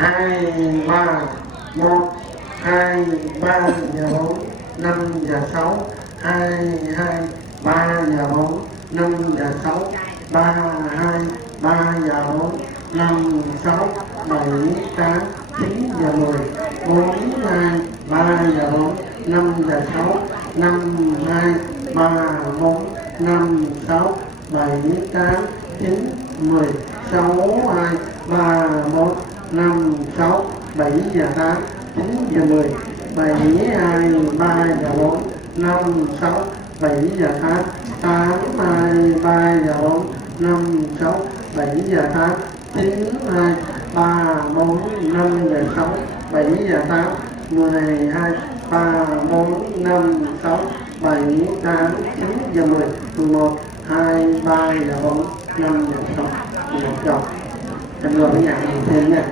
2, 3, 1, 2, 3 và 4, 5 và 6, 2, 2, 3 và 4, 5 và 6, 3, 2, 3 và 4, 5, 6, 7, 8, 9 và 10, 4, 2, 3 và 4, 5 và 6, 5, 2, 3, 4, 5, 6, 7, 8, 9, 10, 6, 2, 3, 4, 5, 6, 7 và 8, 9 và 10, 7, 2, 3 và 4, 5, 6, 7 và 8, 8, 2, 3 và 4, 5, 6, 7 và 8, 9, 2, 3, 4, 5 và 6, 7 và 8, 12, 3, 4, 5, 6, 7, 8, 9 và 10, 11, 2, 3 và 4, 5 và 6, 11 rồi. Em rồi cái nhạc mình thêm nha.